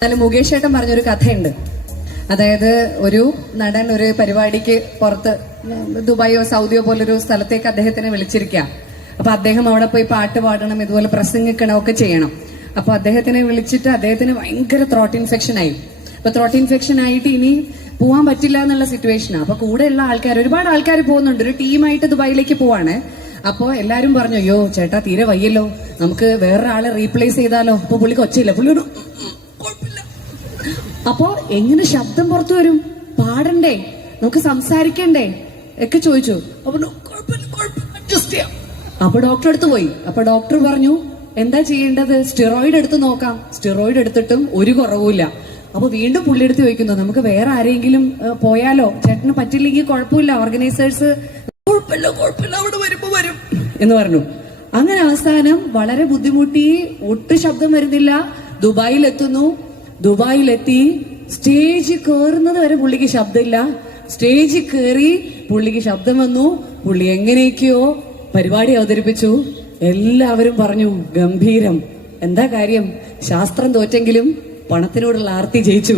എന്നാലും മുകേഷ് ഏട്ടൻ പറഞ്ഞൊരു കഥയുണ്ട്. അതായത് ഒരു നടൻ ഒരു പരിപാടിക്ക് പുറത്ത് ദുബായോ സൗദിയോ പോലൊരു സ്ഥലത്തേക്ക് അദ്ദേഹത്തിനെ വിളിച്ചിരിക്കുക. അപ്പൊ അദ്ദേഹം അവിടെ പോയി പാട്ട് പാടണം, ഇതുപോലെ പ്രസംഗിക്കണം ഒക്കെ ചെയ്യണം. അപ്പൊ അദ്ദേഹത്തിനെ വിളിച്ചിട്ട് അദ്ദേഹത്തിന് ഭയങ്കര ത്രോട്ട് ഇൻഫെക്ഷൻ ആയി. അപ്പൊ ത്രോട്ട് ഇൻഫെക്ഷൻ ആയിട്ട് ഇനി പോവാൻ പറ്റില്ല എന്നുള്ള സിറ്റുവേഷനാണ്. അപ്പൊ കൂടെയുള്ള ആൾക്കാർ, ഒരുപാട് ആൾക്കാർ പോകുന്നുണ്ട്, ഒരു ടീമായിട്ട് ദുബായിലേക്ക് പോവാണ്. അപ്പൊ എല്ലാരും പറഞ്ഞു, അയ്യോ ചേട്ടാ തീരെ വയ്യല്ലോ, നമുക്ക് വേറൊരാളെ റീപ്ലേസ് ചെയ്താലോ. അപ്പൊ പുള്ളിക്ക് ഒച്ചയില്ല, പുള്ളി ഒരു അപ്പോ എങ്ങനെ ശബ്ദം പുറത്തു വരും, പാടണ്ടേ, നമുക്ക് സംസാരിക്കണ്ടേ ഒക്കെ ചോദിച്ചു. അപ്പൊ ഡോക്ടർ അടുത്ത് പോയി. അപ്പൊ ഡോക്ടർ പറഞ്ഞു, എന്താ ചെയ്യേണ്ടത്, സ്റ്റിറോയിഡ് എടുത്ത് നോക്കാം. സ്റ്റിറോയിഡ് എടുത്തിട്ടും ഒരു കുറവുമില്ല. അപ്പൊ വീണ്ടും പുള്ളി എടുത്ത് ചോദിക്കുന്നു, നമുക്ക് വേറെ ആരെങ്കിലും പോയാലോ, ചേട്ടന് പറ്റില്ലെങ്കിൽ കുഴപ്പമില്ല, ഓർഗനൈസേഴ്സ് കുഴപ്പമില്ല അവിടെ വരുമ്പോ വരും എന്ന് പറഞ്ഞു. അങ്ങനെ അവസാനം വളരെ ബുദ്ധിമുട്ടി, ഒട്ടും ശബ്ദം വരുന്നില്ല, ദുബായിലെത്തുന്നു. ദുബായിലെത്തി സ്റ്റേജിൽ കയറുന്നത് വരെ പുള്ളിക്ക് ശബ്ദമില്ല. സ്റ്റേജിൽ കയറി പുള്ളിക്ക് ശബ്ദം വന്നു. പുള്ളി എങ്ങനെയൊക്കെയോ പരിപാടി അവതരിപ്പിച്ചു. എല്ലാവരും പറഞ്ഞു ഗംഭീരം. എന്താ കാര്യം, ശാസ്ത്രം തോറ്റെങ്കിലും പണത്തിനോടുള്ള ആർത്തി ജയിച്ചു.